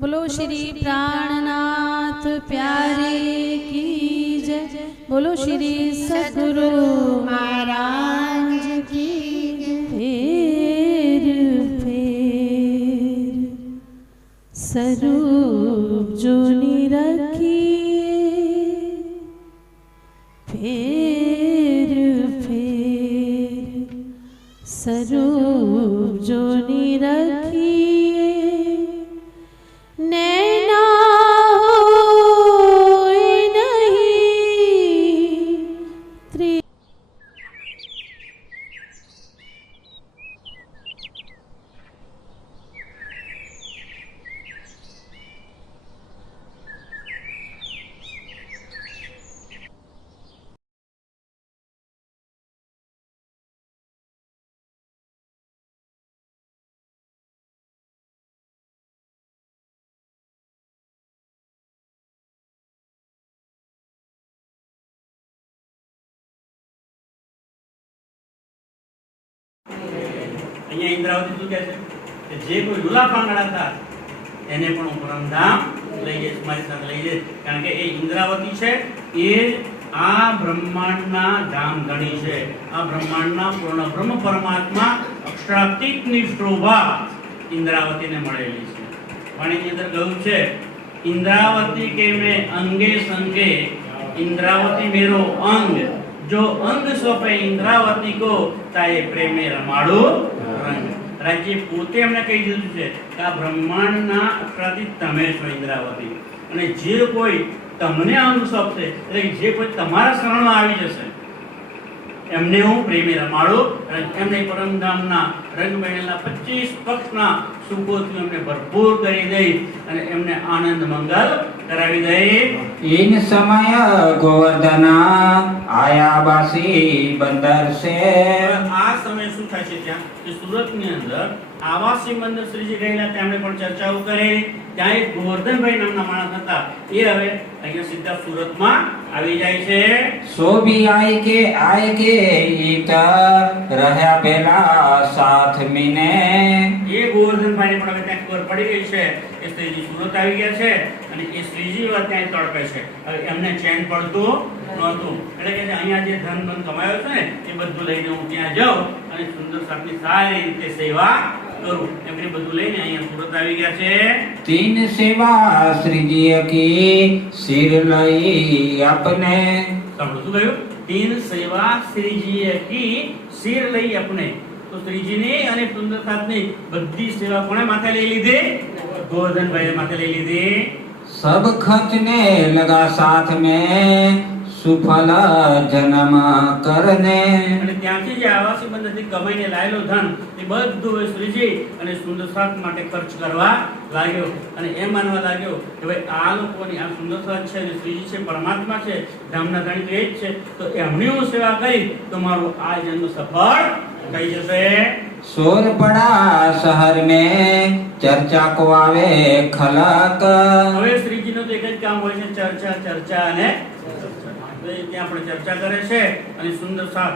बोलो श्री प्राणनाथ प्यारे की जय। बोलो श्री सद्गुरु महाराज की फेर फेर स्वरूप जो निरखिए फेर फेर स्वरूप जो निरखिए नैना होए नहीं त्रि અહીંયા ઇન્દ્રાવતી શું કહે છે કે જે કોઈ લુલા પાંગડા હતા એને પણ હું પરમધામ લઈ જઈશ, મારી સાથે લઈ જઈશ, કારણ કે એ ઇન્દ્રાવતી છે એ આ બ્રહ્માંડના ધામ ધણી છે, આ બ્રહ્માંડના પૂર્ણ બ્રહ્મ પરમાત્મા અક્ષરાતીતની શોભા ઇન્દ્રાવતીને મળેલી છે. વાણીની અંદર કહ્યું છે ઇન્દ્રાવતી કે મેં અંગે સંગે इंद्रावती मेरो अंग जो अंग सोपे इंद्रावती को ताए प्रेमे रमाड़ो रंग. राज्य पोते हमने कही દીધું છે કે આ બ્રહ્માંડના અક્ષરાતીત તમે છો ઇન્દ્રાવતી, અને જે કોઈ તમને અંગ સોંપશે એટલે જે કોઈ તમારા શરણમાં આવી જશે એમને હું પ્રેમે રમાડું, અને એમને પરમધામના રંગમહેલના 25 પક્ષના સુખોથી એમને ભરપૂર કરી દઈ અને એમને આનંદ મંગલ કરાવી દઈ. इन समय गोवर्धना आयाबासी बंदर से આ સમય શું થાય છે ત્યાં કે સુરતની અંદર આવાસી બંદર શ્રીજી ગયેલા, તેમણે પણ ચર્ચાઓ કરી. ત્યાં એક ગોવર્ધનભાઈ નામના માણસ હતા, એ હવે અહીંયા સીધા સુરતમાં આવી જાય છે. सो भी आए के ईट रहा पेला साथ मिने એ ગોવર્ધનભાઈને પણ હવે ત્યાં ખબર પડી ગઈ છે કે શ્રીજી સુરત આવી ગયા છે અને એ શ્રીજી વાત ત્યાં તડપે છે. હવે એમને ચેન પડતું નહોતું, એટલે કે અહીંયા જે ધન બન કમાયો છે ને એ બધું લઈને હું ત્યાં જાઉં અને સુંદર સાપની સારી રીતે સેવા કરું, એમને બધું લઈને અહીંયા સુરત આવી ગયા છે. तीन सेवा श्री जी की सिर लई अपने સાંભળો શું કહ્યું? તીન સેવા શ્રીજીએ કી સિર લઈ अपने. તો શ્રીજીની અને સુંદર સાપની બધી સેવા કોણે માથે લઈ લીધી? ગોવર્ધનભાઈએ માથે લઈ લીધી. सब खर्चने लगा साथ में सुफल जन्म करने અને ત્યાંથી જે આવાસી બંદરથી કમાઈને લાયેલો ધન એ બધું હવે શ્રીજી અને સુંદર સાપ માટે ખર્ચ કરવા લાગ્યો, અને એમ માનવા લાગ્યો કે ભાઈ આ લોકોની આ સુંદર સાપ છે અને શ્રીજી છે, પરમાત્મા છે, ધામના ધણી તો એ જ છે, તો એમની હું સેવા કરી તો મારું આ જન્મ સફળ થઈ જશે. शोर पड़ा शहर में चर्चा को आवे खलक હવે શ્રીજીનો તો એક જ કામ હોય છે, ચર્ચા ચર્ચા અને તો એ ત્યાં પણ ચર્ચા કરે છે અને સુંદર સાપ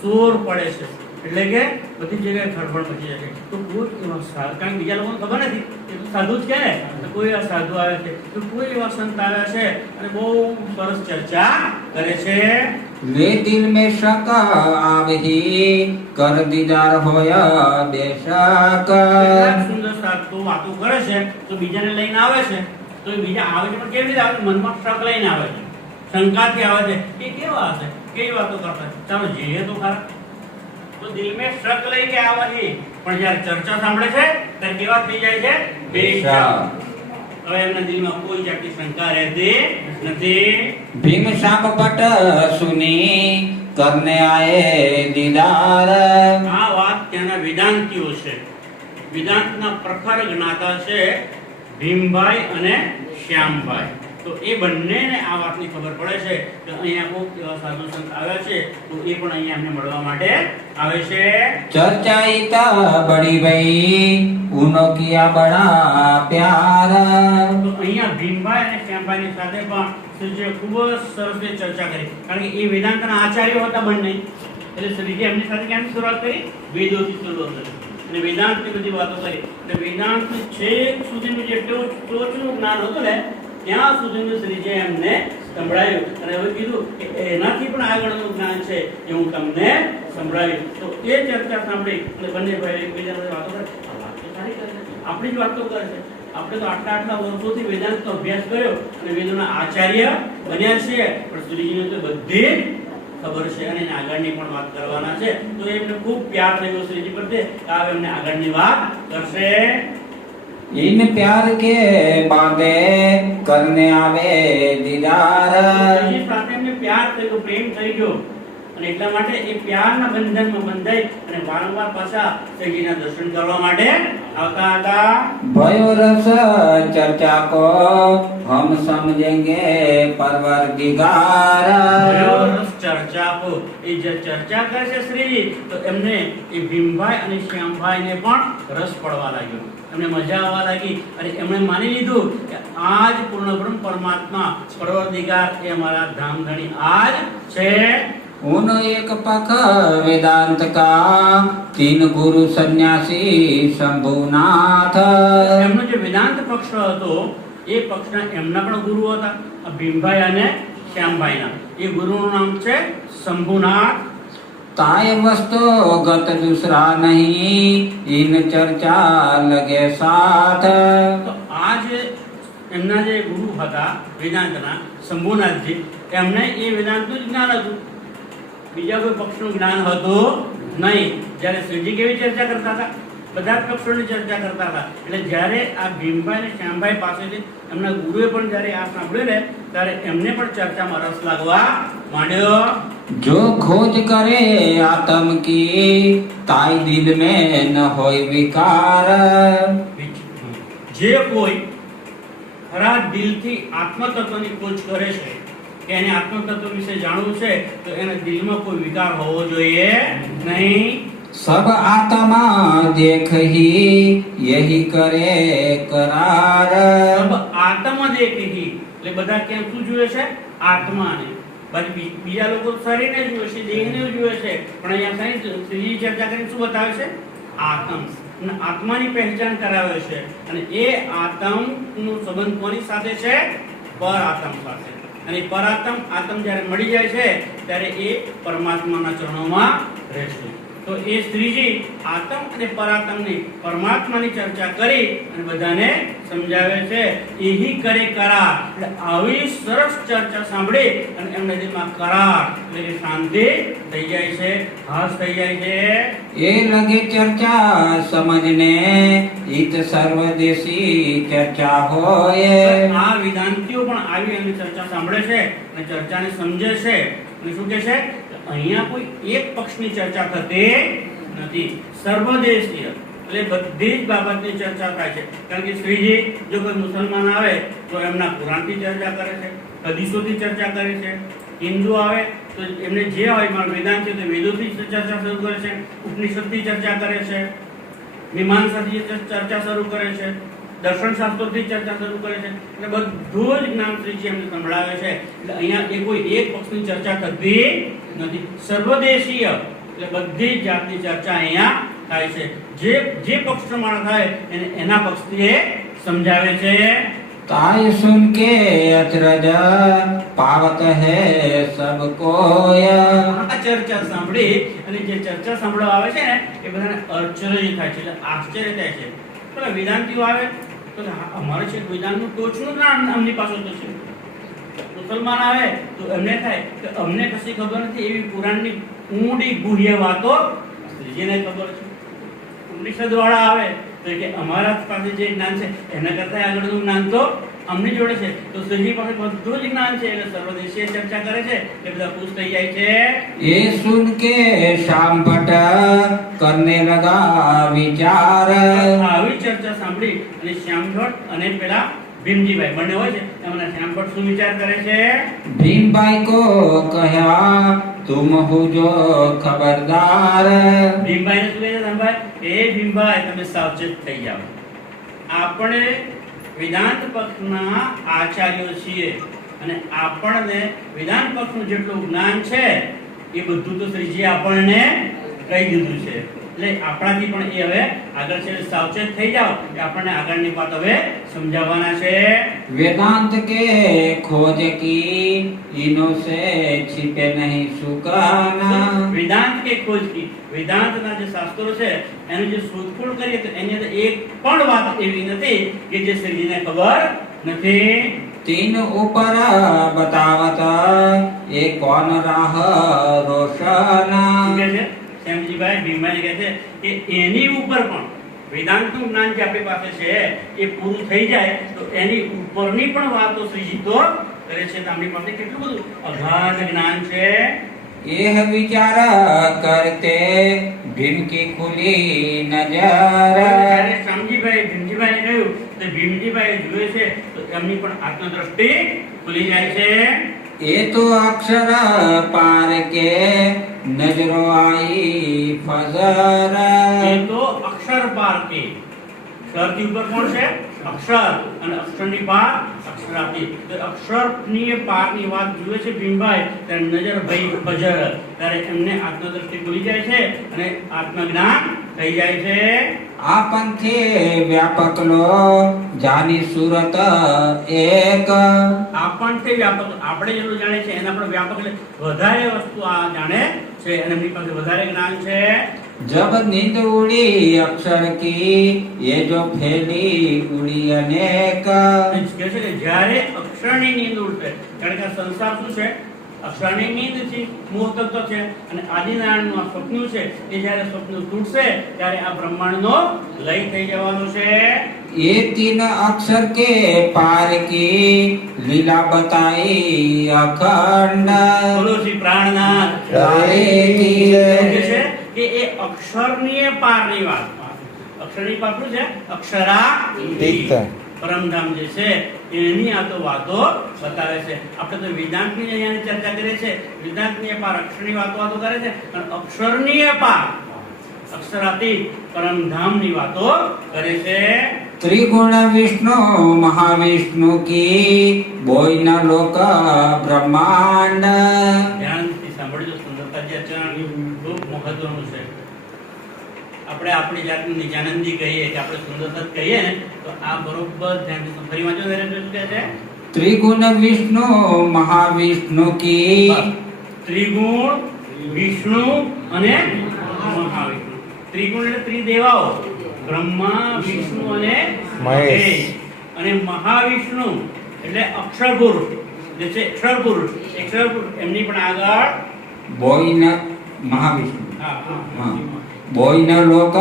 શોર પડે છે, એટલે કે બધી જગ્યાએ ખળભળ મચી જાય છે. તો કોઈ એવા સાધુ, કારણ બીજા લોકોને ખબર નથી એ તો સાધુ જ કહે ને, તો કોઈ એવા સાધુ આવે છે, તો કોઈ એવા સંત આવ્યા છે અને બહુ સરસ ચર્ચા કરે છે. वे दिल में शक आवही कर दीदार होया बेशक સુંદર સાપ તો વાતો કરે છે તો બીજાને લઈને આવે છે, તો એ બીજા આવે છે પણ કેવી રીતે આવે? મનમાં શક લઈને આવે છે, શંકાથી આવે છે કે કેવા હશે, કેવી વાતો કરતા છે, ચાલો જઈએ તો ખરા. તો દિલ में शक લઈને આવવાની, પણ જ્યારે ચર્ચા સાંભળે છે ત્યારે કેવા થઈ જાય છે? બેશક. હવે એમના દિલમાં કોઈ જાતની શંકા રહેતી નથી. भीम शाम पट सुनी करने आए दीदार આ વાત ત્યાંના વેદાંતીઓ છે, વેદાંતના પ્રખર જ્ઞાતા છે ભીમભાઈ અને શ્યામભાઈ. તો એ બંનેને આ વાતની ખબર પડે છે કે અહીંયા કોઈ એવા સાધુ સંત આવ્યા છે, તો એ પણ અહીંયા એમને મળવા માટે આવે છે. चर्चा इता बड़ी भई उनो किया बड़ा प्यार તો અહીંયા ભીમભાઈ અને શ્યામભાઈની સાથે પણ શ્રીજીએ ખૂબ જ સરસ રીતે ચર્ચા કરી, કારણ કે એ વેદાંતના આચાર્યો હતા બંને, એટલે શ્રીજી એમની સાથે કેમ શરૂઆત કરી? વેદોથી શરૂઆત કરી. અને વેદાંતની બધી વાતો કરી. એટલે વેદાંતનું છેક સુધીનું જે ટોચનું જ્ઞાન હતું ને ત્યાં સુધીનું શ્રીજીએ એમને સંભળાવ્યું અને હવે કીધું કે એનાથી પણ આગળનું જ્ઞાન છે એ હું તમને સંભળાવ્યું. તો એ ચર્ચા સાંભળી અને બંને ભાઈ એકબીજા સાથે વાતો કરે. આ વાત તો સારી કરે છે, આપણી જ વાતો કરે છે. આપણે તો આટલા વર્ષોથી વેદાંતનો અભ્યાસ કર્યો અને વેદોના આચાર્ય બન્યા છીએ, પણ શ્રીજીને તો બધી ખબર છે અને એને આગળની પણ વાત કરવાના છે. તો એમને ખૂબ પ્યાર થયો શ્રીજી પ્રત્યે કે હવે એમને આગળની વાત કરશે. इन प्यार के बांधे करने आवे दीदार શ્રીજી સાથે એમને પ્યાર થયો, પ્રેમ થઈ ગયો અને એટલા માટે એ પ્યારના બંધનમાં બંધાઈ અને વારંવાર પાછા શ્રીજીના દર્શન કરવા માટે આવતા હતા. भयो रस चर्चा को हम समझेंगे परवरदिगार ભયો રસ ચર્ચા કો, એ જે ચર્ચા કરે છે શ્રીજી તો એમને એ ભીમભાઈ અને શ્યામભાઈને પણ રસ પડવા લાગ્યો, એમને મજા આવવા લાગી અને એમણે માની લીધું કે આ જ પૂર્ણ બ્રહ્મ પરમાત્મા પરવરદિગાર એ અમારા ધામધણી આ જ છે. उन एक पख वेदांत का तीन गुरु सन्यासी शंभुनाथ એમનો જે વેદાંત પક્ષ હતો એ પક્ષના એમના પણ ગુરુ હતા, ભીમભાઈ અને શ્યામભાઈના. એ ગુરુનું નામ છે શંભુનાથ. ताय वस्तु गत दूसरा नहीं इन चर्चा लगे साथ તો આ જે એમના જે ગુરુ હતા વેદાંતના શંભુનાથજી, એમને એ વેદાંતનું જ જ્ઞાન હતું, બીજા કોઈ પક્ષનું જ્ઞાન હતું નહીં. જ્યારે શ્રીજી કેવી ચર્ચા કરતા હતા, બધા જ પક્ષોની ચર્ચા કરતા હતા. એટલે જ્યારે આ ભીમભાઈ અને શ્યામભાઈ પાસેથી એમના ગુરુએ પણ જ્યારે આ સાંભળ્યું ને ત્યારે એમને પણ ચર્ચામાં રસ લાગવા માંડ્યો. जो खोज करे आत्म की ताई दिल में न होय विकार જે કોઈ ખરા દિલથી આત્મતત્વની ખોજ કરે છે કે એને આત્મતત્વ વિશે જાણવું છે તો એના દિલમાં કોઈ વિકાર હોવો જોઈએ નહીં. सब आत्मा देख ही यही करे करार સબ આત્મ દેખી, એટલે બધા ક્યાં શું જુએ છે? આત્માને. બાકી બીજા લોકો શરીરને જુએ છે, દેહને જુએ છે, પણ અહીંયા સાઈન્સ શ્રીજી ચર્ચા કરીને શું બતાવે છે? આત્મ અને આત્માની પહેચાન કરાવે છે. અને એ આત્મનો સંબંધ કોની સાથે છે? પર આત્મ સાથે. અને પર આત્મ જ્યારે મળી જાય છે ત્યારે એ પરમાત્માના ચરણોમાં રહેશે. તો એ શ્રીજી આત્મ અને પરાત્મની પરમાત્માની ચર્ચા કરી અને બધાને સમજાવે છે. એહી કરે કરાર, એટલે આવી સરસ ચર્ચા સાંભળી અને એમના દિલમાં કરાર એટલે કે શાંતિ થઈ જાય છે, હાસ થઈ જાય છે. ये लगे चर्चा समझने इत सर्वदेशी चर्चा होय આ વેદાંતિઓ પણ આવી અને ચર્ચા સાંભળે છે અને ચર્ચાને સમજે છે અને શું કહે છે? અહીંયા કોઈ એક પક્ષની ચર્ચા થતી નથી, સર્વદેશીય એટલે બધી જ બાબતની ચર્ચા થાય છે. કારણ કે શ્રીજી જો કોઈ મુસલમાન આવે તો એમના પુરાણથી ચર્ચા કરે છે, હદીસોથી ચર્ચા કરે છે. હિન્દુ આવે તો એમને જે હોય પણ વેદાંત છે તો વેદોથી ચર્ચા શરૂ કરે છે, ઉપનિષદથી ચર્ચા કરે છે, મીમાંસાથી ચર્ચા શરૂ કરે છે, દર્શન શાસ્ત્રોથી ચર્ચા શરૂ કરે છે. એટલે બધું જ જ્ઞાન શ્રીજી એમને સંભળાવે છે. એટલે અહીંયા એ કોઈ એક પક્ષની ચર્ચા થતી નથી, સર્વદેશીય એટલે બધી જ જાતની ચર્ચા અહીંયા થાય છે. જે પક્ષ પ્રમાણે થાય એને એના પક્ષથી એ સમજાવે છે. ताय सुन के अचरज पावत है सब कोय આ ચર્ચા સાંભળી અને જે ચર્ચા સાંભળવા આવે છે ને એ બધાને આશ્ચર્ય થાય છે, એટલે આશ્ચર્ય થાય છે. પેલા વેદાંતિઓ આવે તો અમારે છે વેદાંતનું ટોચનું જ્ઞાન અમની પાસે તો છે. મુસલમાન આવે તો એમને થાય કે અમને કશી ખબર નથી, એવી પુરાણની ઊંડી ગુહ્ય વાતો શ્રીજીને ખબર છે. ઉપનિષદ વાળા આવે તો કે અમારા પાસે જે જ્ઞાન છે એના કરતા આગળનું જ્ઞાન તો અમની જોડે છે. તો શ્રીજી પાસે બધું જ જ્ઞાન છે એટલે સર્વદેશીય ચર્ચા કરે છે એ બધા ખુશ થઈ જાય છે. ये सुन के शाम भट्ट करने लगा विचार આવી ચર્ચા સાંભળી અને શ્યામ ભટ્ટ અને પેલા ભીમજીભાઈ બંને હોય છે એમના શ્યામ ભટ્ટ શું વિચાર કરે છે? भीम भाई को कहा तुम हो जो खबरदार ભીમભાઈને શું કહે છે? ધનભાઈ, એ ભીમભાઈ તમે સાવચેત થઈ જાઓ. આપણે વેદાંત પક્ષના આચાર્યો છીએ અને આપણને વેદાંત પક્ષનું જેટલું જ્ઞાન છે એ બધું તો શ્રીજી આપણને કહી દીધું છે. એટલે આપણાથી પણ એ હવે આગળ છે સાવચેત થઈ જાઓ કે આપણને આગળની વાત હવે સમજાવવાના છે. वेदांत के खोज की इनो से छिपे नहीं सुकाना. વેદાંત કે ખોજ કી, વેદાંતના જે શાસ્ત્રો છે એની જે શોધખોળ કરીએ તો એની અંદર એક પણ વાત એવી નથી કે જે શ્રીજીને ખબર નથી. तीन ऊपर बतावत एक कौन राह रोशना. શું કહે છે શ્યામજીભાઈ ભીમભાઈ કહે છે કે એની ઉપર પણ વેદાંતનું જ્ઞાન જે આપણી પાસે છે એ પૂરું થઈ જાય તો એની ઉપરની પણ વાતો શ્રીજી તો કરે છે. તો આપણી પાસે કેટલું બધું અગાધ જ્ઞાન છે. यह विचार करते भीम की खुली नजर. જ્યારે શ્યામજીભાઈ ભીમજીભાઈને કહ્યું તો ભીમજીભાઈ જુએ છે તો એમની પણ આત્મદ્રષ્ટિ ખુલી જાય છે. ये तो अक्षर पार के नजरों आई फजर. એ તો અક્ષર પાર કે, અક્ષરથી ઉપર કોણ છે? અક્ષર, અને અક્ષરની પાર અક્ષરાથી. તો અક્ષરની પારની વાત જુએ છે ભીમભાઈ ત્યારે નજર ભઈ ફજર, ત્યારે એમને આત્મદ્રષ્ટિ ખુલી જાય છે અને આત્મજ્ઞાન થઈ જાય છે. આ પંથે વ્યાપક લો જાની સુરત એક. આપણને વ્યાપક, આપણે જેટલું જાણે છે એના પર વ્યાપક એટલે વધારે વસ્તુ આ જાણે છે અને એમની પાસે વધારે જ્ઞાન છે. जब नींद उड़ी अक्षर की ये जो फैली उड़ी अनेक. કહે છે કે જ્યારે અક્ષરની નીંદ ઉડશે, કારણ કે આ સંસાર શું છે? અક્ષરની નીંદ છે, મોહ તત્વ છે, અને આદિનારાયણનું આ સ્વપ્ન છે એ જ્યારે સ્વપ્ન તૂટશે ત્યારે આ બ્રહ્માંડનો લય થઈ જવાનો છે. ये तीन अक्षर के पार की लीला बताई अखंड. બોલો શ્રી પ્રાણનાથ. તારે કી કહે છે કે એ અક્ષરની પારની વાત, અક્ષરની પાર શું છે? અક્ષરા પરમધામ જે છે એની આ તો વાતો બતાવે છે. આપણે તો વેદાંતની અહીંયા ચર્ચા કરીએ છે, વેદાંતની પાર અક્ષરની વાતો કરે છે, અને અક્ષરની પાર અક્ષરાતી પરમધામની વાતો કરે છે. त्रिगुण विष्णु महाविष्णु की बोई न लोक ब्रह्मांड. ધ્યાનથી સાંભળજો, સુંદરતાજી આચરણ ખૂબ મહત્વનું છે. આપણે આપણી જાતને નિજાનંદી કહીએ કે આપણે સુંદરતા કહીએ ને તો આ બરોબર ધ્યાનથી ફરી વાંચો. શું કહે છે? त्रिगुण विष्णु महाविष्णु की. ત્રિગુણ વિષ્ણુ અને મહાવિષ્ણુ. ત્રિગુણ એટલે ત્રિદેવાઓ, બ્રહ્મા વિષ્ણુ અને મહેશ. અને મહાવિષ્ણુ એટલે અક્ષર પુરુષ જે છે, અક્ષર પુરુષ એમની પણ આગળ बोई न महाविष्णु. હા, हाँ. बोई न लोक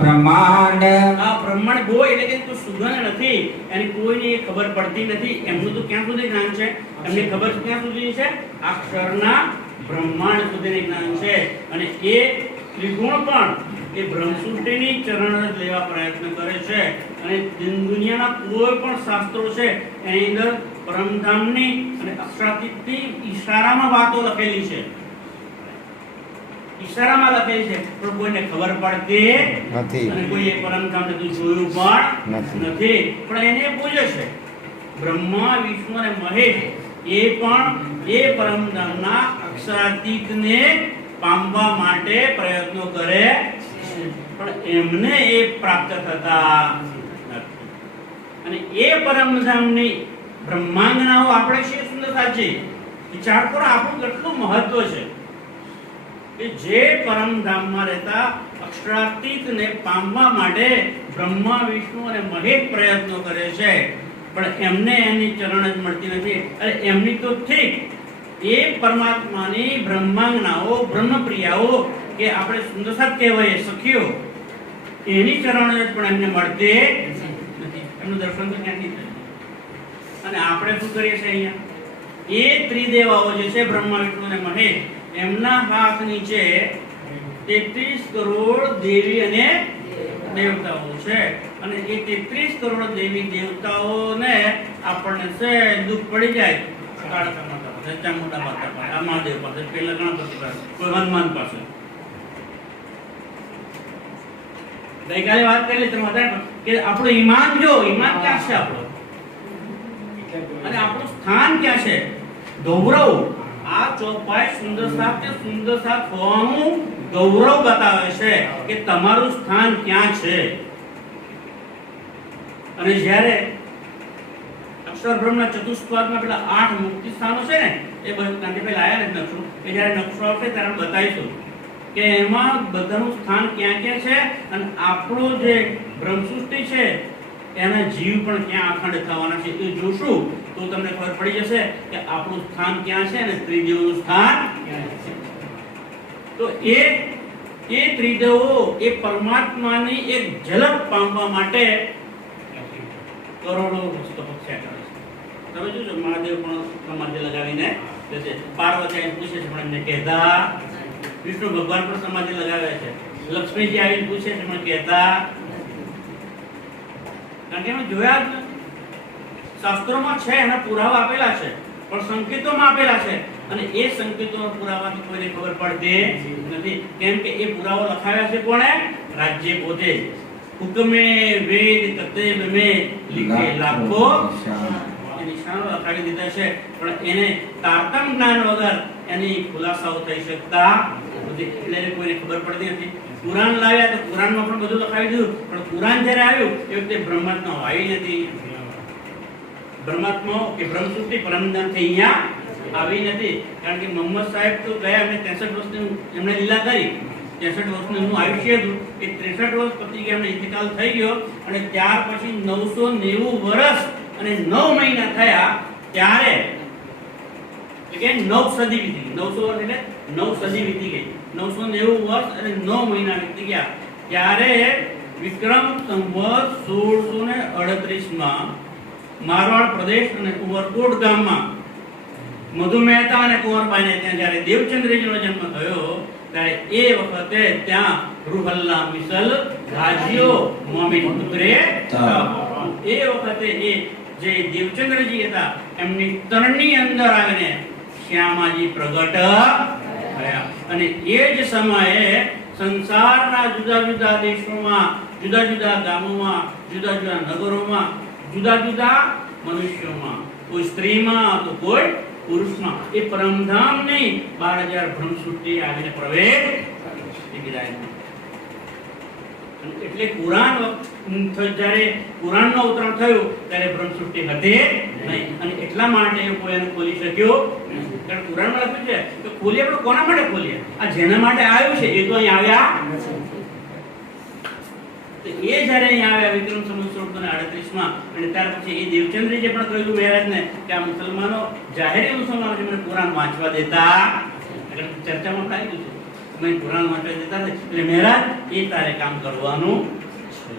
ब्रह्मांड. આ બ્રહ્માંડ બોય એટલે કે કોઈ સુગંધ નથી, એની કોઈને ખબર પડતી નથી. એમનું તો ક્યાં સુધી જ્ઞાન છે? એમની ખબર ક્યાં સુધી છે? આ ક્ષરના બ્રહ્માંડ સુધીનું જ્ઞાન છે. અને એ ત્રિગુણ પણ એ બ્રહ્મસૃષ્ટિની ચરણ જ લેવા પ્રયત્ન કરે છે. અને દુનિયાના કોઈ પણ શાસ્ત્રો છે એની અંદર પરમધામની અને અક્ષરાતીતની ઈશારામાં વાતો લખેલી છે, ઈશારામાં લખેલી છે, પણ કોઈને ખબર પડતી નથી. અને કોઈ એ પરમધામને જોયું પણ નથી, પણ એને પૂજે છે. બ્રહ્મા વિષ્ણુ અને મહેશ એ પણ એ પરમધામના અક્ષરાતીતને પામવા માટે પ્રયત્નો કરે છે, પણ એમને એ પ્રાપ્ત થતા નથી. અને એ પરમધામની બ્રહ્માંગનાઓ આપણે છે સુંદરતા છે. વિચાર કરો આપણું કેટલું મહત્વ છે કે જે પરમધામમાં રહેતા અક્ષરાતીતને પામવા માટે બ્રહ્મા વિષ્ણુ અને મહેશ પ્રયત્નો કરે છે, પણ એમને એની ચરણ જ મળતી નથી. અરે એમની તો ઠીક, એ પરમાત્માની બ્રહ્માંગનાઓ, બ્રહ્મપ્રિયાઓ કે આપણે સુંદરતા કહેવાય સખીઓ, એની ચરણ જ પણ એમને મળતી નથી. એમનું દર્શન તો ક્યાંથી થાય? અને આપણે શું કરીએ છીએ અહીંયા? એ ત્રિદેવાઓ જે છે બ્રહ્મા વિષ્ણુ અને મહેશ, એમના હાથ નીચે 33 કરોડ દેવી અને દેવતાઓ છે. અને એ 33 કરોડ દેવી દેવતાઓને આપણને છે દુઃખ પડી જાય, કાળકા માતા પાસે, ચામુંડા માતા પાસે, આ મહાદેવ પાસે, પેલા ગણપતિ પાસે, કોઈ હનુમાન પાસે. ગઈકાલે વાત કરી તમે કે આપણું ઈમાન જો, ઈમાન ક્યાં છે આપણું, અને આપણું સ્થાન ક્યાં છે? ધોવરવ આ ચોપાઈ સુંદર સાથ હોવાનું ગૌરવ બતાવે છે કે તમારું સ્થાન ક્યાં છે. અને જ્યારે અક્ષર બ્રહ્મના ચતુષ્પાદમાં પેલા 8 મુક્તિ સ્થાનો છે ને, એ બધા પેલા આયા ને નકશો, કે જ્યારે નકશો આવશે ત્યારે બતાવીશું કે એમાં બધાનું સ્થાન ક્યાં ક્યાં છે. અને આપણું જે બ્રહ્મસૃષ્ટિ છે એના જીવ પણ ક્યાં અખંડ થવાના છે એ જોશું તો તમને ખબર પડી જશે કે આપણું સ્થાન ક્યાં છે અને ત્રિદેવનું સ્થાન ક્યાં છે. તો એ ત્રિદેવો એ પરમાત્માની એક ઝલક પામવા માટે કરોડો વર્ષ તપસ્યા કરે છે. તમે જોજો મહાદેવ પણ સમાધિ લગાવીને બેસે. પાર્વતી આવીને પૂછે છે પણ એમને કહેતા. વિષ્ણુ ભગવાન પણ સમાધિ લગાવે છે. લક્ષ્મીજી આવીને પૂછે છે પણ કહેતા. કારણ કે અમે જોયા જ નથી. શાસ્ત્રોમાં છે, એના પુરાવા આપેલા છે, પણ સંકેતોમાં આપેલા છે. અને એ સંકેતોના પુરાવાથી કોઈને ખબર પડતી નથી. કેમ કે એ પુરાવો લખાવ્યા છે કોણે? રાજ્ય પોતે. હુકમે વેદ કતેબ મેં લીખે લાખો નિશાનો લખાવી દીધા છે, પણ એને તારતમ જ્ઞાન વગર એની ખુલાસાઓ થઈ શકતા નથી. એટલે કોઈને ખબર પડતી નથી. કુરાન લાવ્યા તો કુરાનમાં પણ બધું લખાવી દીધું, પણ કુરાન જ્યારે આવ્યું એ વખતે બ્રહ્માત્મા આવી નથી. બ્રહ્માત્મા કે બ્રહ્મસૃષ્ટિ પરમધામથી અહીંયા આવી નથી. કારણ કે મોહમ્મદ સાહેબ તો ગયા અને 63 વર્ષની એમણે લીલા કરી. 63 વર્ષનું એમનું આયુષ્ય હતું. એ 63 વર્ષ પછી એમને ઇંતકાલ થઈ ગયો. અને ત્યાર પછી 990 વર્ષ અને 9 મહિના થયા ત્યારે એટલે કે 9 સદી વીતી ગઈ. 900 વર્ષ એટલે 9 સદી વીતી ગઈ. 990 વર્ષ અને 9 મહિના વીતી ગયા ત્યારે વિક્રમ સંવત 1638 માં મારવાડ પ્રદેશ અને ઉમરકોટ ગામમાં મધુ મહેતા અને કુંવરબાઈને ત્યાં જ્યારે દેવચંદ્રજીનો જન્મ થયો ત્યારે એ વખતે ત્યાં રૂહલ્લા મિસલ ગાજીઓ મોમિન પુત્રે. એ વખતે એ જે દેવચંદ્રજી હતા એમની તરની અંદર આવીને શ્યામાજી પ્રગટ થયા. અને એ જ સમયે સંસારના જુદા જુદા દેશોમાં, જુદા જુદા ગામોમાં, જુદા જુદા નગરોમાં, જુદા જુદા મનુષ્યોમાં, કોઈ સ્ત્રીમાં તો કોઈ પુરુષમાં એ પરમધામની 12,000 બ્રહ્મસૃષ્ટિ આવીને પ્રવેશ વિરાજમાન. એટલે કુરાન જ્યારે કુરાનનો અવતરણ થયું ત્યારે બ્રહ્મસૃષ્ટિ હતી નહીં. અને એટલા માટે એ કોઈ એને ખોલી શક્યો નહીં. કારણ કુરાનમાં લખ્યું છે કે ખોલીએ આપણે કોના માટે ખોલીએ? આ જેના માટે આવ્યું છે એ તો અહીં આવ્યા. તો એ જ્યારે અહીં આવ્યા વિક્રમ સંવત 1638 માં, અને ત્યાર પછી એ દેવચંદ્રજીએ પણ કહ્યું મહારાજને કે આ મુસલમાનો, જાહેરી મુસલમાનો મને કુરાન વાંચવા દેતા. ચર્ચામાં આવી ગયું મેં કુરાન વાંચવા દેતા નથી. એટલે મહારાજ એ તારે કામ કરવાનું છે.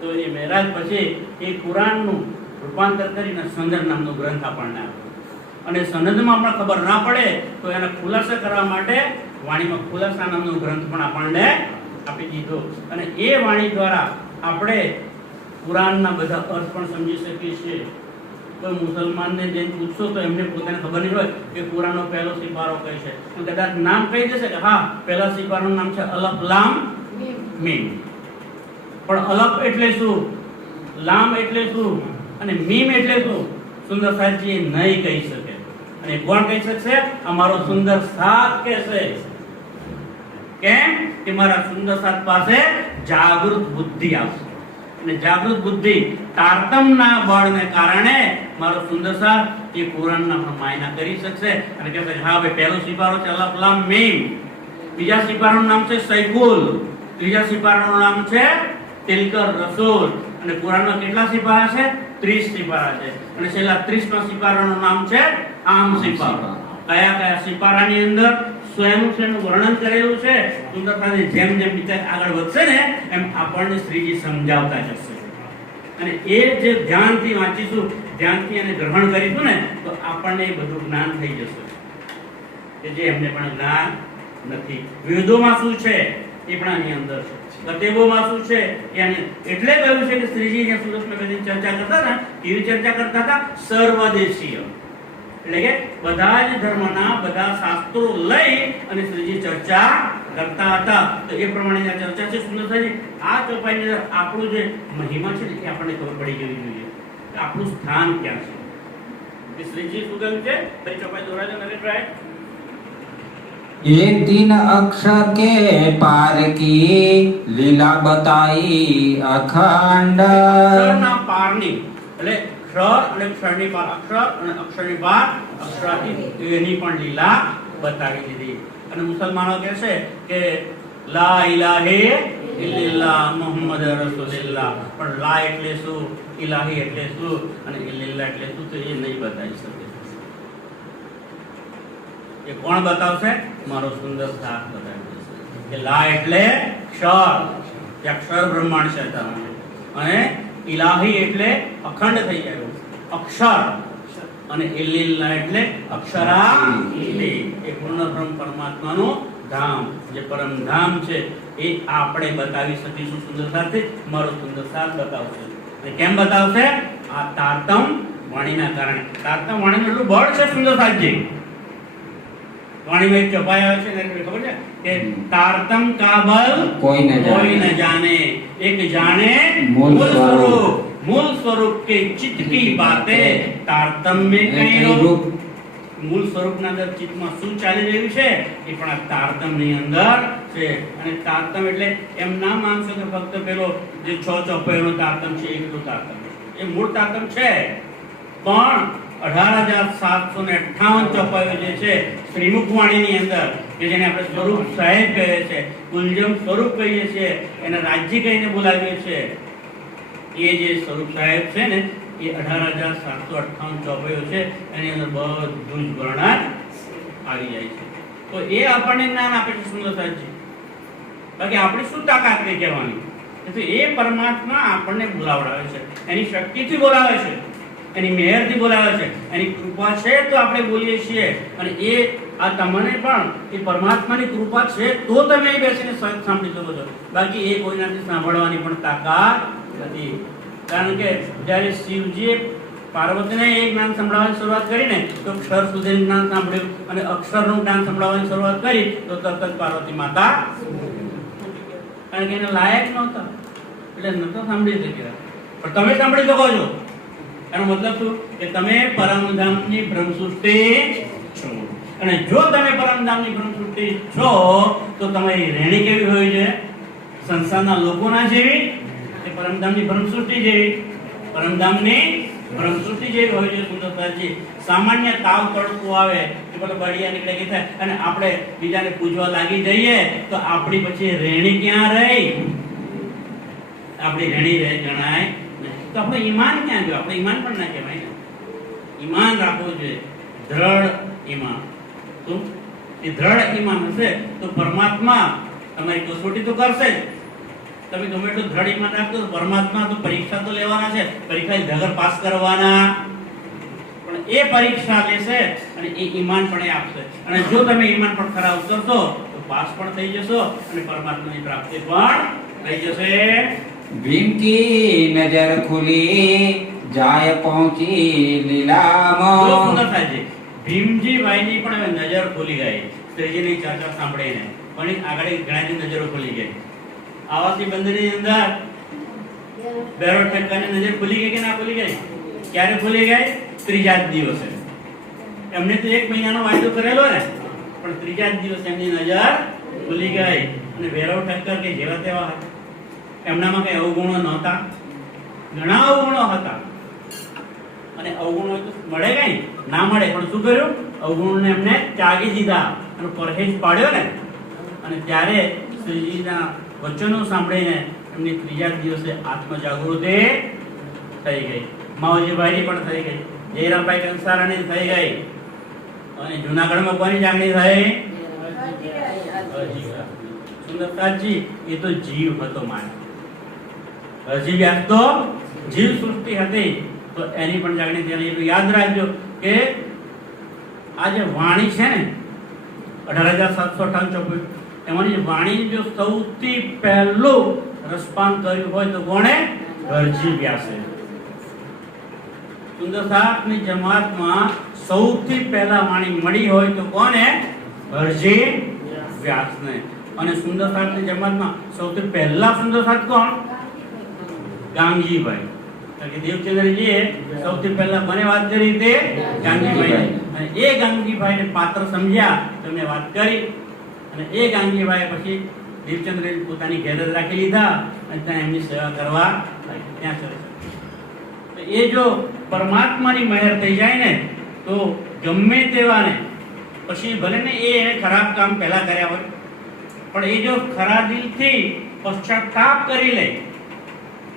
તો એ મહારાજ પછી એ કુરાનનું રૂપાંતર કરીને સંદર નામનો ગ્રંથ આપણને આપ્યો. અને સનદમાં પણ ખબર ના પડે તો એને ખુલાસા કરવા માટે વાણીમાં ખુલાસા નામનો ગ્રંથ પણ આપણને આપી દીધો. અને એ વાણી દ્વારા આપણે કુરાનના બધા અર્થ પણ સમજી શકીએ છીએ. કોઈ મુસલમાનને જઈને પૂછશો તો એમને પોતાને ખબર નહીં હોય કે કુરાનનો પહેલો સિપારો કઈ છે. કદાચ નામ કહી દેશે કે હા પહેલા સિપારાનું નામ છે અલફ લામ મીમ. પણ અલફ એટલે શું, લામ એટલે શું અને મીમ એટલે શું સુંદર સાહેબજી નહીં કહી શકે. અને કોણ કહી શકશે? અમારો સુંદર સાથ કહેશે. કેમ કે મારા સુંદર સાથ પાસે જાગૃત બુદ્ધિ આવશે. અને જાગૃત બુદ્ધિ તારતમના બળને કારણે મારો સુંદર સાથ એ કુરાનના પણ માયના કરી શકશે. અને કહેશે હા ભાઈ પહેલો સિપારો છે અલફ લામ મીમ, બીજા સિપારાનું નામ છે સૈકુલ, ત્રીજા સિપારાનું નામ છે તિલકર રસૂલ. અને કુરાનમાં કેટલા સિપારા છે? 30 સિપારા છે. અને છેલ્લા 30મા સિપારાનું નામ છે આમ સિપારો. કયા કયા સિપારાની અંદર સ્વયં વર્ણન કરેલું છે સુંદરતાની જેમ જેમ વિચાર આગળ વધશે ને એમ આપણને શ્રીજી સમજાવતા જશે. અને એ જે ધ્યાનથી વાંચીશું, ધ્યાનથી એને ગ્રહણ કરીશું ને તો આપણને એ બધું જ્ઞાન થઈ જશે કે જે એમને પણ જ્ઞાન નથી. વેદોમાં શું છે એ પણ આની અંદર છે. કતેબોમાં શું છે એને એટલે કહ્યું છે કે શ્રીજી જે સુરતમાં બધી ચર્ચા કરતા હતા એવી ચર્ચા કરતા હતા સર્વદેશીય. એટલે કે બધા જ ધર્મના બધા શાસ્ત્રો લઈ અને શ્રીજી ચર્ચા કરતા હતા. તો એ પ્રમાણે ચર્ચા છે સુંદરતાજી. આ ચોપાઈની અંદર આપણું જે મહિમા છે એ આપણને ખબર પડી જવી જોઈએ કે આપણું સ્થાન ક્યાં છે. શ્રીજી શું કહ્યું છે? ફરી ચોપાઈ દોરાજો નરેશભાઈ. ये 3 अक्षर के पार की लीला बताई अखंड। અક્ષરના પારની એટલે ક્ષર અને ક્ષરની પાર અક્ષર અને અક્ષરની પાર અક્ષરાથી એની પણ લીલા બતાવી દીધી. અને મુસલમાનો કહે છે કે લા ઇલાહે ઇલ્લલ્લાહ મુહમ્મદ રસૂલુલ્લાહ, પણ લા એટલે શું, ઇલાહી એટલે શું અને ઇલ્લલ્લાહ એટલે શું તો એ નહીં બતાવી શકે. એ કોણ બતાવશે? મારો સુંદર સાથ બતાવી દેશે કે લા એટલે ક્ષર, કે અક્ષર બ્રહ્માંડ છે તમારે, અને ઇલાહી એટલે અખંડ થઈ જાય અક્ષર, અને ઇલ્લલ્લાહ એટલે અક્ષરાલી, એ પૂર્ણ બ્રહ્મ પરમાત્માનું ધામ, જે પરમ ધામ છે એ આપણે બતાવી શકીશું સુંદર સાથે. મારો સુંદર સાથ બતાવશે. અને કેમ બતાવશે? આ તારતમ વાણીના કારણે. તારતમ વાણીનું એટલું બળ છે સુંદર સાથજી. વાણીમાં એક ચોપાઈ આવે છે ને, ખબર છે કે તારતમ કાબલ કોઈ ન જાને, એક જાણે મૂળ સ્વરૂપ, મૂળ સ્વરૂપ કે ચિત્ત કી બાतें તારતમ में कई रूप. મૂળ સ્વરૂપના અંદર ચિત્તમાં શું ચાલી રહ્યું છે એ પણ આ તારતમની અંદર છે. અને તારતમ એટલે એમ ના માનશો કે ફક્ત પેલો જે 6 ચોપાઈનો તારતમ છે એટલું તારતમ, એ મૂળ તારતમ છે, પણ 18,758 ચોપાઈઓ જે છે શ્રીમુખ વાણીની અંદર, કે જેને આપણે સ્વરૂપ સાહેબ કહીએ છીએ, કુલજમ સ્વરૂપ કહીએ છીએ, એને રાજ્ય કહીને બોલાવીએ છીએ, એ જે સ્વરૂપ સાહેબ છે ને એ 18,758 ચોપાઈઓ છે, એની અંદર બધું જ વર્ણન આવી જાય છે. તો એ આપણને જ્ઞાન આપે છે સુંદર સાહેબજી. બાકી આપણી શું તાકાત નહીં કહેવાની. તો એ પરમાત્મા આપણને બોલાવડાવે છે, એની શક્તિથી બોલાવે છે, એની મહેરથી બોલાવે છે, એની કૃપા છે તો આપણે બોલીએ છીએ. અને એ આ તમને પણ એ પરમાત્માની કૃપા છે તો તમે અહીં બેસીને સાંભળી શકો છો. બાકી એ કોઈનાથી સાંભળવાની પણ તાકાત નથી. કારણ કે જ્યારે શિવજીએ પાર્વતીને એ જ્ઞાન સંભળાવવાની શરૂઆત કરીને તો અક્ષર સુધીનું જ્ઞાન સાંભળ્યું, અને અક્ષરનું જ્ઞાન સંભળાવવાની શરૂઆત કરી તો તરત જ પાર્વતી માતા, કારણ કે એને લાયક નહોતા એટલે નતો સાંભળી શક્યા. પણ તમે સાંભળી શકો છો. એનો મતલબ શું કે તમે પરમધામની બ્રહ્મસૃષ્ટિ છો. અને જો તમે પરમધામની બ્રહ્મસૃષ્ટિ છો તો તમારી રેણી કેવી હોય છે? સંસારના લોકોના જેવી, એ પરમધામની બ્રહ્મસૃષ્ટિ જેવી, પરમધામની બ્રહ્મસૃષ્ટિ જેવી હોય છે સુંદરતાજી. સામાન્ય તાવ તડકો આવે કે પેલો બળિયા નીકળે કે થાય અને આપણે બીજાને પૂજવા લાગી જઈએ તો આપણી પછી રેણી ક્યાં રહી? આપણી રેણી રહે જણાય. તો આપણે ઈમાન ક્યાં ગયું? આપણે ઈમાન પણ ના કહેવાય ને. ઈમાન રાખવું જોઈએ, દ્રઢ ઈમાન. તો એ દ્રઢ ઈમાન હશે તો પરમાત્મા તમારી કસોટી તો કરશે જ. તમે ગમે એટલું દ્રઢ ઈમાન રાખજો તો પરમાત્મા તો પરીક્ષા તો લેવાના છે, પરીક્ષા ધગર પાસ કરવાના, પણ એ પરીક્ષા લેશે અને એ ઈમાન પણ એ આપશે. અને જો તમે ઈમાન પણ ખરા ઉતરશો તો પાસ પણ થઈ જશો અને પરમાત્માની પ્રાપ્તિ પણ થઈ જશે. भीम की नजर खुली जाय पहुंची लीलाમાં. જો સુંદર થાય છે. ભીમજી ભાઈની પણ હવે નજર ખુલી ગઈ. શ્રીજીની ચર્ચા સાંભળીને પણ આગળ ઘણાની નજરો ખુલી ગઈ. આવાસી બંદરની અંદર બેરોડ ઠક્કરની નજર ખુલી ગઈ કે ના ખુલી ગઈ? ક્યારે ખુલી ગઈ? ત્રીજા જ દિવસે. એમને તો 1 મહિનાનો વાયદો કરેલો ને, પણ ત્રીજા જ દિવસે એમની નજર ખુલી ગઈ. અને બેરોડ ઠક્કર કે જેવા તેવા હતા, એમનામાં કઈ અવગુણો નહોતા, ઘણા અવગુણો હતા. અને અવગુણો તો મળે કઈ ના મળે, પણ શું કર્યું? અવગુણને એમને ત્યાગી દીધા અને પરહેજ પાડ્યો ને. અને ત્યારે શ્રીજીના વચનો સાંભળીને એમની ત્રીજા દિવસે આત્મ જાગૃતિ થઈ ગઈ. માવજીભાઈની પણ થઈ ગઈ, જયરામભાઈ કંસારાની થઈ ગઈ. અને જૂનાગઢમાં કોની જાગણી થઈ? સુંદરતાજી એ તો જીવ હતો માને. હજી વ્યાસ તો જીવ સૃષ્ટિ હતી તો એની પણ જાગણી થઈ. એટલું યાદ રાખજો કે આ જે વાણી છે ને 18,758 એમાંની વાણી જો સૌથી પહેલું રસપાન કર્યું હોય તો કોણે? હરજી વ્યાસે. સુંદરસાની જમાતમાં સૌથી પહેલા વાણી મળી હોય તો કોને? હરજી વ્યાસને. અને સુંદરસાની જમાતમાં સૌથી પહેલા સુંદરસાત કોણ? ગાંગીભાઈ. કારણ કે દેવચંદ્રજીએ સૌથી પહેલા મને વાત કરી તે ગાંગીભાઈ. અને એ ગાંગીભાઈને પાત્ર સમજ્યા, તમને વાત કરી અને એ ગાંગીભાઈ પછી દેવચંદ્ર પોતાની ઘેર જ રાખી લીધા અને ત્યાં એમની સેવા કરવા લાગ્યા. ત્યાં ચર્ચા. તો એ જો પરમાત્માની મહેર થઈ જાય ને તો ગમે તેવાને પછી ભલે ને એ ખરાબ કામ પહેલા કર્યા હોય પણ એ જો ખરા દિલથી પશ્ચાતાપ કરી લે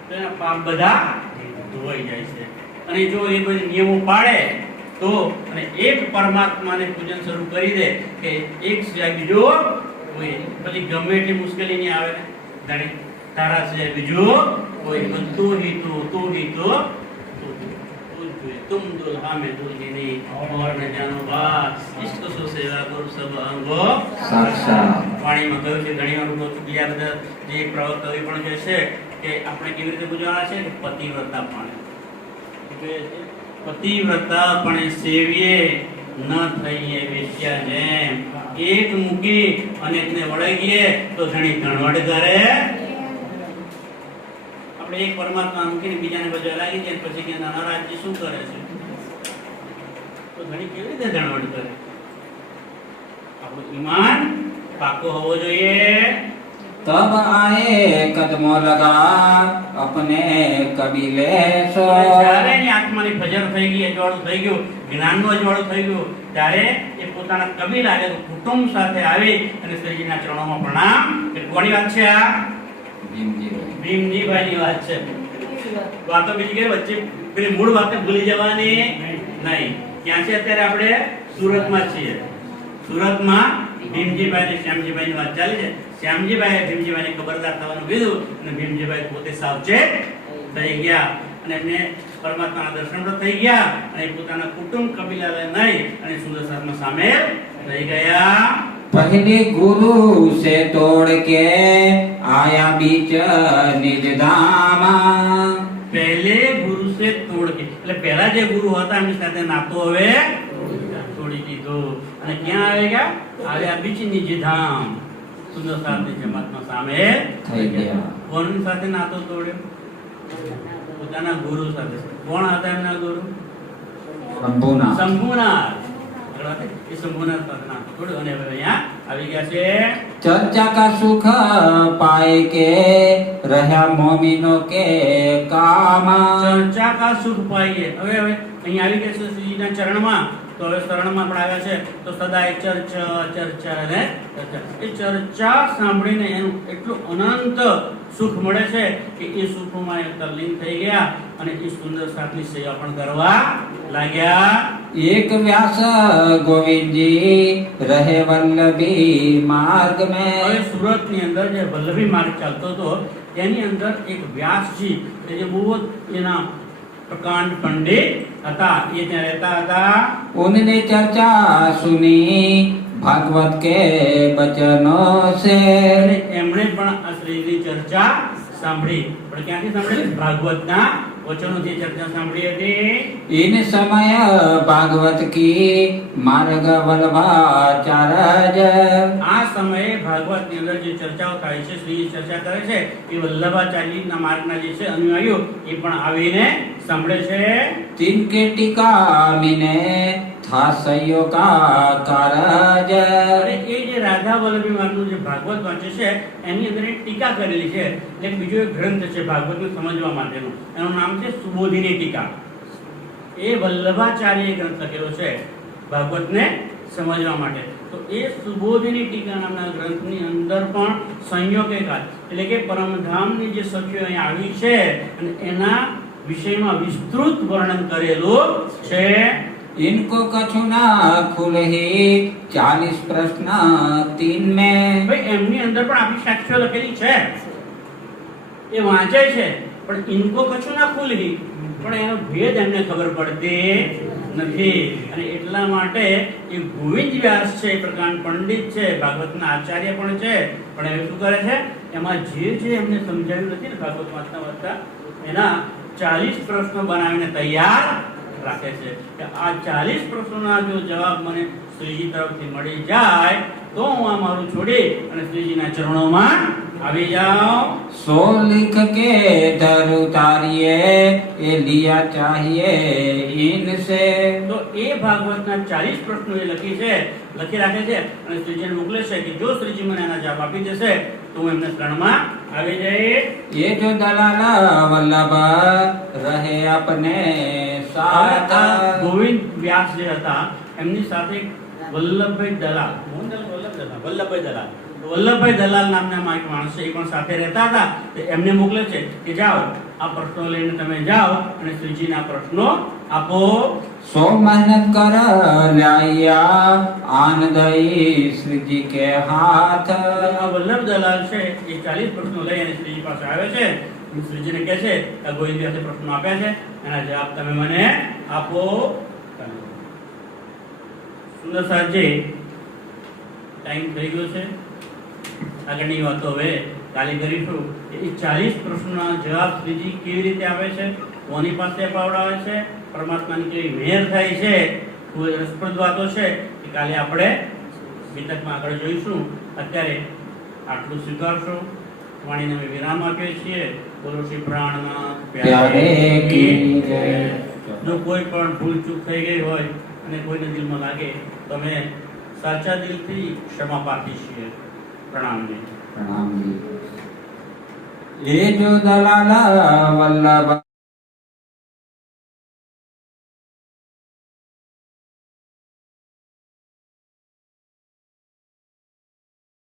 તો એના પાપ બધા ધોવાઈ જાય છે. અને જો એ બધા નિયમો પાડે તો અને એક પરમાત્માને પૂજન શરૂ કરી દે કે એક સિવાય બીજો કોઈ પછી ગમે એટલી મુશ્કેલી નહીં આવે ને જાણે તારા સિવાય બીજો કોઈ તું હી તો तुम दुल्हा में दुल्हनी और न जानो बात इश्क सो सेवा करो सब अंगो સાક્ષાત. વાણીમાં કહ્યું છે ઘણી વાર લોકો બીજા બધા જે પ્રવક્તા કવિ પણ કહે છે કે આપણે કેવી રીતે ગુજારવા છે કે પતિવ્રતા પણ પતિવ્રતા પણ સેવીએ ન થઈએ વેશ્યા જેમ એક મૂકી અને એકને વળગીએ તો ઘણી ધણવડ કરે. એક પરમાત્મા મૂકીને બીજાને બજવા લાગી જાય પછી કે નારાજજી શું કરે છે તો ઘણી કેવી રીતે ધણવડ કરે. આપણું ઈમાન પાકો હોવો જોઈએ. तब आए कदमों लगा अपने कबीले सो. જ્યારે એની આત્માની ફજર થઈ ગઈ, અજવાળું થઈ ગયું, જ્ઞાનનું અજવાળું થઈ ગયું ત્યારે એ પોતાના કબીલા એટલે કુટુંબ સાથે આવી અને શ્રીજીના ચરણોમાં પ્રણામ. કોની વાત છે આ? ભીમજીભાઈની વાત છે. વાતો બીજી કઈ વચ્ચે પેલી મૂળ વાતે ભૂલી જવાની નહીં. ક્યાં છે અત્યારે? આપણે સુરતમાં છીએ. સુરતમાં ભીમજીભાઈ અને શ્યામજીભાઈની વાત ચાલી છે. શ્યામજીભાઈએ ભીમજીભાઈને ખબરદાર થવાનું કીધું અને ભીમજીભાઈ પોતે સાવચેત થઈ ગયા અને એમને પરમાત્માના દર્શન પણ થઈ ગયા અને પોતાના કુટુંબ કબીલાને નહીં અને સુંદર સાધમાં સામેલ થઈ ગયા. पहले गुरु से तोड़ के आया बीच निज धामा. પહેલે ગુરુ સે તોડ કે એટલે પહેલા જે ગુરુ હતા એમની સાથે નાતો હવે તોડી દીધો અને ક્યાં આવી ગયા? આવ્યા બીચ નિજ ધામ. સુંદર સાથે જમાતમાં સામે થઈ ગયા. કોની સાથે નાતો તોડ્યો? પોતાના ગુરુ સાથે. કોણ હતા એમના ગુરુ? શંભુનાથ. શંભુનાથ. એ શંભુનાથ સાથે નાતો તોડ્યો અને હવે અહીંયા આવી ગયા છે. चर्चा का सुख पाए के रहा मोमिनो के काम. ચર્ચા કા સુખ પાઈએ. હવે અહીંયા આવી ગયા છે શ્રીજીના ચરણમાં. તો હવે શરણમાં પણ આવ્યા છે તો સદાય ચર્ચા ચર્ચા અને ચર્ચા. એ ચર્ચા સાંભળીને એનું એટલું અનંત સુખ મળે છે કે એ સુખમાં એ તલ્લીન થઈ ગયા અને એ સુંદર સાથની સેવા પણ કરવા લાગ્યા. एक व्यास गोविंद जी रहे वल्लभी मार्ग હવે में. સુરતની અંદર જે વલ્લભી માર્ગ ચાલતો હતો તેની અંદર એક વ્યાસજી કે જે બહુ જ એના પ્રકાંડ પંડિત હતા. એ ત્યાં રહેતા હતા. उनने चर्चा सुनी भागवत के बचनों से. અને એમણે પણ આ શ્રીની ચર્ચા સાંભળી. પણ ક્યાંથી સાંભળી? ભાગવતના વચનોથી ચર્ચા સાંભળી હતી. इन समय भागवत की मार्ग वल्लभाचार्य. આ સમયે ભાગવતની અંદર જે ચર્ચાઓ થાય છે, શ્રી ચર્ચા કરે છે, એ વલ્લભાચાર્યના માર્ગના જે છે અનુયાયીઓ એ પણ આવીને સાંભળે છે. तिनके टीका मिने था सयो का कारज. અને એ જે રાધા વલ્લભી માર્ગનું જે ભાગવત વાંચે છે એની અંદર એક ટીકા કરેલી છે. એટલે બીજો એક ગ્રંથ છે ભાગવતને સમજવા માટેનું. એનું નામ છે સુબોધિની ટીકા. એ વલ્લભાચાર્યએ ગ્રંથ લખેલો છે ભાગવતને સમજવા માટે. તો એ સુબોધિની ટીકા નામના ગ્રંથની અંદર પણ સંયોગિકા એટલે કે પરમધામની જે સખીઓ અહીં આવી છે અને એના વિષયમાં વિસ્તૃત વર્ણન કરેલું છે. इनको कछु ना खुलही 40 प्रश्न 3 में. ભાઈ એમની અંદર પણ આપણી સાક્ષીઓ લખેલી છે. એ વાંચે છે પણ ઇનકો કશું ના ખુલી પણ એનો ભેદ એમને ખબર પડતી નથી. અને એટલા માટે એ ગોવિંદ વ્યાસ છે, પ્રકાંડ પંડિત છે, ભાગવતના આચાર્ય પણ છે. પણ એ શું કરે છે? એમાં જે એમને સમજાવ્યું નથી ને ભાગવત વાંચતા એના 40 પ્રશ્નો બનાવીને તૈયાર રાખે છે કે આ 40 પ્રશ્નોના જો જવાબ મને શ્રીજી તરફથી મળી જાય તો હું આ મારું છોડી અને શ્રીજીના ચરણોમાં આવી જાઓ सो लिख के धर उतारिए ये लिया चाहिए इनसे। તો એ ભાગવતના 40 પ્રશ્નો એ લખી રાખે છે અને શ્રીજીને મોકલે છે કે જો શ્રીજી મને આના જવાબ આપી દેશે તો હું એમને શરણમાં આવી જઈશ। ये जो दलाल वल्लभ रहे अपने साथ। આ ગોવિંદ વ્યાસ જે હતા એમની સાથે વલ્લભભાઈ દલાલ, વલ્લભભાઈ દલાલ, વલ્લભભાઈ દલાલ નામના એક માણસ છે, એ પણ સાથે રહેતા હતા। તો એમને મોકલે છે કે જાઓ આ પ્રશ્નો લઈને તમે જાઓ અને શ્રીજીને આ પ્રશ્નો આપો। सो मेहनत कर लाया आन दई श्री जी के हाथ। આ વલ્લભ દલાલ છે એ 40 પ્રશ્નો લઈ અને શ્રીજી પાસે આવે છે। શ્રીજીને કહે છે કે ગોવિંદ વ્યાસે પ્રશ્નો આપ્યા છે એના જવાબ તમે મને આપો। સુંદર સાહેબજી ટાઈમ થઈ ગયો છે, આગળની વાતો હવે કાલે કરીશું। એ 40 પ્રશ્નોના જવાબ શ્રીજી કેવી રીતે આપે છે, કોની પાસે અપાવડાવે છે, પરમાત્માની કેવી મહેર થાય છે, ખૂબ રસપ્રદ વાતો છે એ કાલે આપણે વિતકમાં આગળ જોઈશું। અત્યારે આટલું સ્વીકારશો, વાણીને અમે વિરામ આપીએ છીએ। બોલો શ્રી પ્રાણનાથ प्यारे की जय। જો કોઈ પણ ભૂલ ચૂક થઈ ગઈ હોય અને કોઈને દિલમાં લાગે તો અમે સાચા દિલથી ક્ષમા પ્રાર્થી છીએ। પ્રણામ જી। प्रणाम जी। ये जो दलाल वल्लभ